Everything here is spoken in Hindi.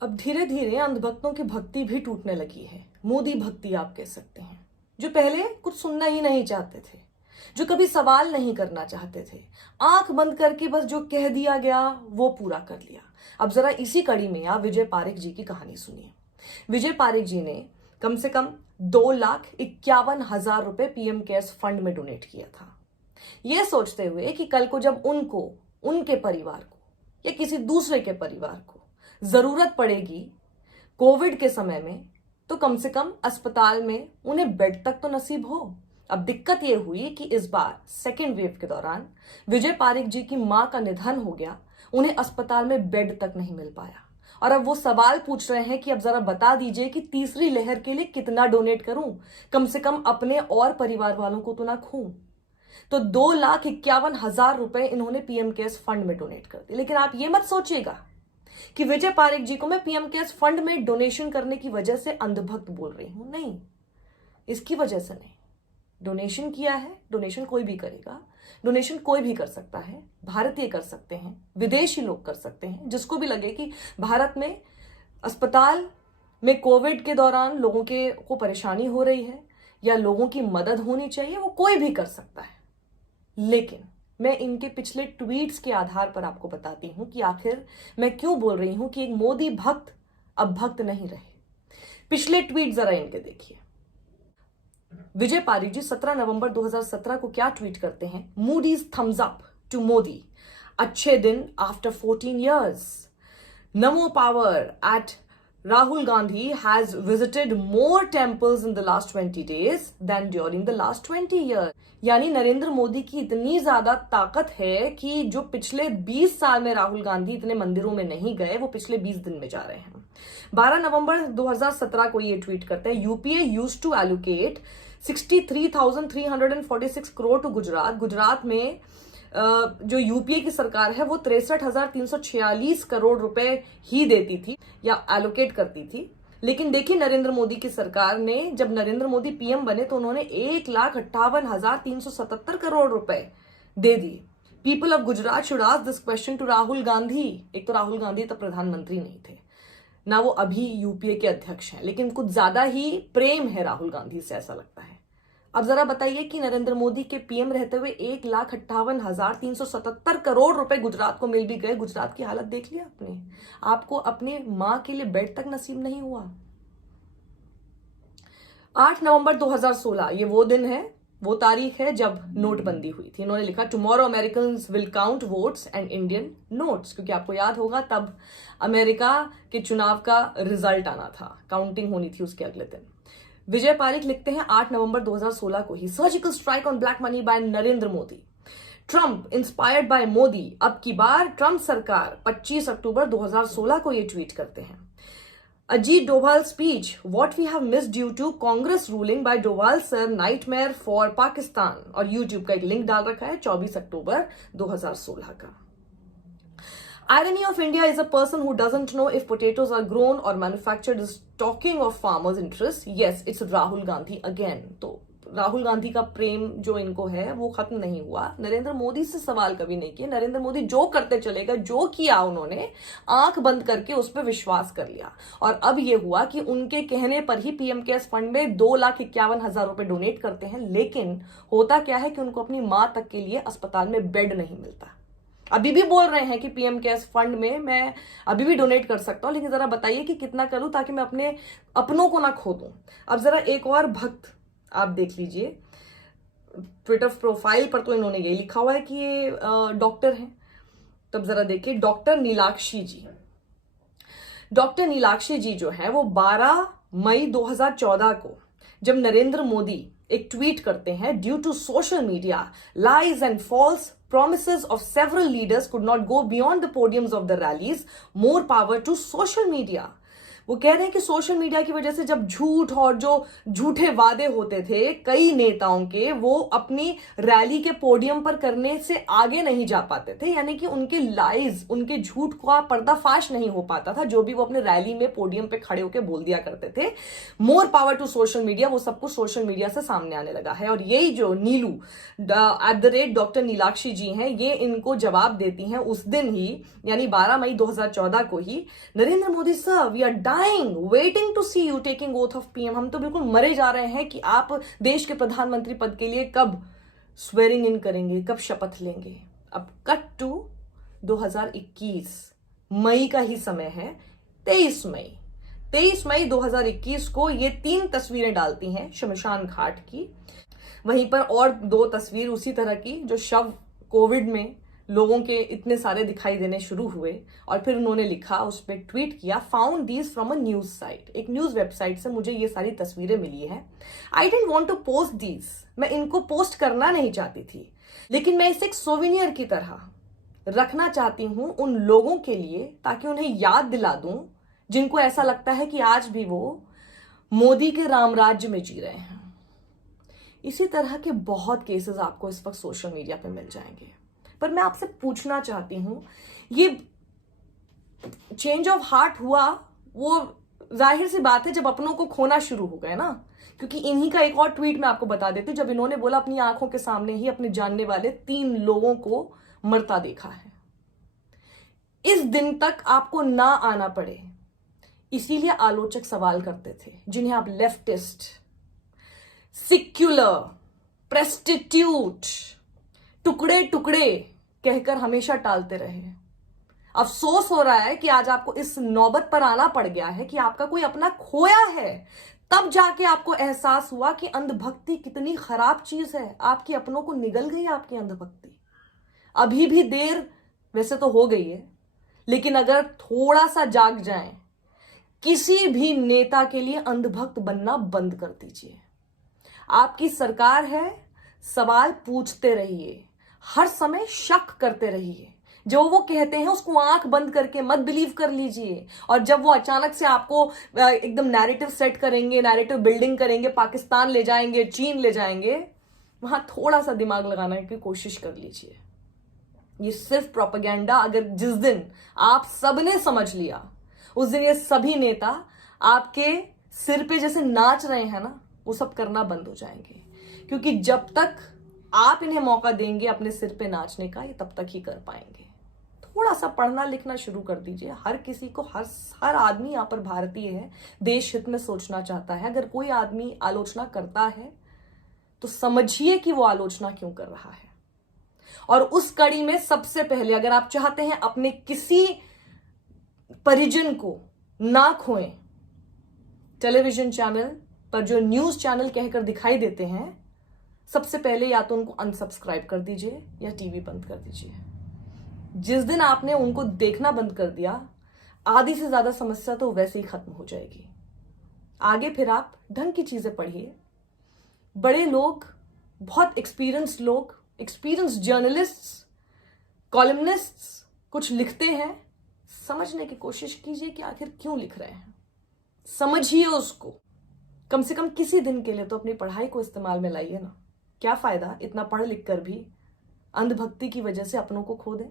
अब धीरे धीरे अंधभक्तों की भक्ति भी टूटने लगी है। मोदी भक्ति आप कह सकते हैं। जो पहले कुछ सुनना ही नहीं चाहते थे, जो कभी सवाल नहीं करना चाहते थे, आंख बंद करके बस जो कह दिया गया वो पूरा कर लिया। अब जरा इसी कड़ी में आप विजय पारेख जी की कहानी सुनिए। विजय पारेख जी ने कम से कम 2,51,000 रुपए पीएम केयर्स फंड में डोनेट किया था, यह सोचते हुए कि कल को जब उनको, उनके परिवार को या किसी दूसरे के परिवार को जरूरत पड़ेगी कोविड के समय में, तो कम से कम अस्पताल में उन्हें बेड तक तो नसीब हो। अब दिक्कत यह हुई कि इस बार सेकेंड वेव के दौरान विजय पारेख जी की मां का निधन हो गया, उन्हें अस्पताल में बेड तक नहीं मिल पाया। और अब वो सवाल पूछ रहे हैं कि अब जरा बता दीजिए कि तीसरी लहर के लिए कितना डोनेट करूं, कम से कम अपने और परिवार वालों को तो ना खूं। तो 2,51,000 रुपए इन्होंने पीएम केयर्स फंड में डोनेट कर दिए। लेकिन आप ये मत सोचिएगा कि विजय पारेख जी को मैं पीएम केयर्स फंड में डोनेशन करने की वजह से अंधभक्त बोल रही हूं, नहीं, इसकी वजह से नहीं। डोनेशन किया है, डोनेशन कोई भी करेगा, डोनेशन कोई भी कर सकता है, भारतीय कर सकते हैं, विदेशी लोग कर सकते हैं, जिसको भी लगे कि भारत में अस्पताल में कोविड के दौरान लोगों को परेशानी हो रही है या लोगों की मदद होनी चाहिए, वो कोई भी कर सकता है। लेकिन मैं इनके पिछले ट्वीट्स के आधार पर आपको बताती हूं कि आखिर मैं क्यों बोल रही हूं कि एक मोदी भक्त अब भक्त नहीं रहे। पिछले ट्वीट जरा इनके देखिए। विजय पारेख जी 17 नवंबर 2017 को क्या ट्वीट करते हैं? Moody's thumbs up to Modi, अच्छे दिन after 14 years. NaMo power at Rahul Gandhi has visited more temples in the last 20 days than during the last 20 years. यानी नरेंद्र मोदी की इतनी ज्यादा ताकत है कि जो पिछले 20 साल में राहुल गांधी इतने मंदिरों में नहीं गए, वो पिछले 20 दिन में जा रहे हैं। 12 नवंबर 2017 को ये ट्वीट करते हैं, UPA used to allocate 63,346 crore to Gujarat. Gujarat में जो यूपीए की सरकार है वो 63,346 करोड़ रुपए ही देती थी या एलोकेट करती थी। लेकिन देखिए नरेंद्र मोदी की सरकार ने, जब नरेंद्र मोदी पीएम बने तो उन्होंने 1,58,377 करोड़ रुपए दे दिए। People of Gujarat should ask this question to Rahul Gandhi. एक तो राहुल गांधी तब प्रधानमंत्री नहीं थे, ना वो अभी यूपीए के अध्यक्ष हैं, लेकिन कुछ ज्यादा ही प्रेम है राहुल गांधी से, ऐसा लगता है। अब जरा बताइए कि नरेंद्र मोदी के पीएम रहते हुए 1,58,377 करोड़ रुपए गुजरात को मिल भी गए, गुजरात की हालत देख लिया आपने? आपको अपने मां के लिए बेड तक नसीब नहीं हुआ। 8 नवंबर 2016 ये वो दिन है, वो तारीख है जब नोटबंदी हुई थी। इन्होंने लिखा tomorrow Americans will count votes and Indian notes, क्योंकि आपको याद होगा तब अमेरिका के चुनाव का रिजल्ट आना था, काउंटिंग होनी थी उसके अगले दिन। विजय पारेख लिखते हैं 8 नवंबर 2016 को ही, surgical strike on black money by Narendra Modi, Trump inspired by Modi. अब की बार ट्रंप सरकार 25 अक्टूबर 2016 को ये ट्वीट करते हैं। Ajit Doval speech, what we have missed due to Congress ruling by Doval sir, nightmare for Pakistan. और यूट्यूब का एक लिंक डाल रखा है 24 अक्टूबर 2016 का। Irony of India is a person who doesn't know if potatoes are grown or manufactured is talking of farmers' interests. Yes, it's Rahul Gandhi again. तो राहुल गांधी का प्रेम जो इनको है वो खत्म नहीं हुआ। नरेंद्र मोदी से सवाल कभी नहीं किया। नरेंद्र मोदी जो करते चले गए, जो किया उन्होंने आंख बंद करके उस पर विश्वास कर लिया। और अब ये हुआ कि उनके कहने पर ही पीएम केयर्स फंड में 2,51,000 रुपए डोनेट करते हैं। लेकिन होता क्या है कि उनको अपनी मां तक के लिए अस्पताल में बेड नहीं मिलता। अभी भी बोल रहे हैं कि पीएम केयर्स फंड में मैं अभी भी डोनेट कर सकता हूं, लेकिन जरा बताइए कि कितना करूं ताकि मैं अपने अपनों को ना खो दूं। अब जरा एक और भक्त आप देख लीजिए, ट्विटर प्रोफाइल पर तो इन्होंने यही लिखा हुआ है कि ये डॉक्टर हैं। तब जरा देखिए, डॉक्टर नीलाक्षी जी। डॉक्टर नीलाक्षी जी जो है वो 12 मई 2014 को जब नरेंद्र मोदी एक ट्वीट करते हैं, due to social media lies and false promises of several leaders could not go beyond the podiums of the rallies, more power to social media. वो कह रहे हैं कि सोशल मीडिया की वजह से जब झूठ और जो झूठे वादे होते थे कई नेताओं के, वो अपनी रैली के पोडियम पर करने से आगे नहीं जा पाते थे, यानी कि उनके लाइज, उनके झूठ का पर्दाफाश नहीं हो पाता था, जो भी वो अपने रैली में पोडियम पे खड़े होकर बोल दिया करते थे। More power to social media, वो सब कुछ सोशल मीडिया से सामने आने लगा है। और यही जो नीलू @डॉक्टर नीलाक्षी जी हैं, ये इनको जवाब देती हैं उस दिन ही, यानी 12 मई 2014 को ही, Narendra Modi sir, we are dying waiting to see you taking oath of PM. हम तो बिल्कुल मरे जा रहे हैं कि आप देश के प्रधानमंत्री पद के लिए कब स्वेरिंग इन करेंगे, कब शपथ लेंगे। अब कट टू 2021, मई का ही समय है, 23 मई 2021 को ये 3 तस्वीरें डालती हैं शमशान घाट की। वहीं पर और 2 तस्वीर उसी तरह की, जो शव कोविड में लोगों के इतने सारे दिखाई देने शुरू हुए। और फिर उन्होंने लिखा, उस पर ट्वीट किया, found these from a news site. एक न्यूज वेबसाइट से मुझे ये सारी तस्वीरें मिली है। I don't want to post these, मैं इनको पोस्ट करना नहीं चाहती थी, लेकिन मैं इसे एक सोविनियर की तरह रखना चाहती हूं उन लोगों के लिए, ताकि उन्हें याद दिला दूं जिनको ऐसा लगता है कि आज भी वो मोदी के रामराज्य में जी रहे हैं। इसी तरह के बहुत केसेस आपको इस वक्त सोशल मीडिया पे मिल जाएंगे। पर मैं आपसे पूछना चाहती हूं, ये चेंज ऑफ हार्ट हुआ, वो जाहिर सी बात है जब अपनों को खोना शुरू हो गए ना। क्योंकि इन्हीं का एक और ट्वीट मैं आपको बता देती हूं, जब इन्होंने बोला अपनी आंखों के सामने ही अपने जानने वाले 3 लोगों को मरता देखा है। इस दिन तक आपको ना आना पड़े, इसीलिए आलोचक सवाल करते थे, जिन्हें आप लेफ्टिस्ट, सिक्युलर, प्रेस्टिट्यूट, टुकड़े टुकड़े कहकर हमेशा टालते रहे। अफसोस हो रहा है कि आज आपको इस नौबत पर आना पड़ गया है कि आपका कोई अपना खोया है। तब जाके आपको एहसास हुआ कि अंधभक्ति कितनी खराब चीज है। आपके अपनों को निगल गई आपकी अंधभक्ति। अभी भी देर वैसे तो हो गई है, लेकिन अगर थोड़ा सा जाग जाएं, किसी भी नेता के लिए अंधभक्त बनना बंद कर दीजिए। आपकी सरकार है, सवाल पूछते रहिए, हर समय शक करते रहिए। जो वो कहते हैं उसको आंख बंद करके मत बिलीव कर लीजिए। और जब वो अचानक से आपको एकदम नैरेटिव सेट करेंगे, नैरेटिव बिल्डिंग करेंगे, पाकिस्तान ले जाएंगे, चीन ले जाएंगे, वहां थोड़ा सा दिमाग लगाने की कोशिश कर लीजिए। ये सिर्फ प्रोपेगेंडा, अगर जिस दिन आप सबने समझ लिया, उस दिन ये सभी नेता आपके सिर पे जैसे नाच रहे हैं ना, वो सब करना बंद हो जाएंगे। क्योंकि जब तक आप इन्हें मौका देंगे अपने सिर पे नाचने का, ये तब तक ही कर पाएंगे। थोड़ा सा पढ़ना लिखना शुरू कर दीजिए। हर किसी को, हर आदमी यहाँ पर भारतीय है, देश हित में सोचना चाहता है। अगर कोई आदमी आलोचना करता है तो समझिए कि वो आलोचना क्यों कर रहा है। और उस कड़ी में सबसे पहले, अगर आप चाहते हैं अपने किसी परिजन को ना खोएं, टेलीविजन चैनल पर जो न्यूज चैनल कहकर दिखाई देते हैं, सबसे पहले या तो उनको अनसब्सक्राइब कर दीजिए या टीवी बंद कर दीजिए। जिस दिन आपने उनको देखना बंद कर दिया, आधी से ज्यादा समस्या तो वैसे ही खत्म हो जाएगी। आगे फिर आप ढंग की चीजें पढ़िए। बड़े लोग, बहुत एक्सपीरियंस लोग, एक्सपीरियंस जर्नलिस्ट्स, कॉलमनिस्ट्स कुछ लिखते हैं, समझने की कोशिश कीजिए कि आखिर क्यों लिख रहे हैं। समझिए उसको। कम से कम किसी दिन के लिए तो अपनी पढ़ाई को इस्तेमाल में लाइए ना। क्या फायदा इतना पढ़ लिख कर भी अंधभक्ति की वजह से अपनों को खो दें।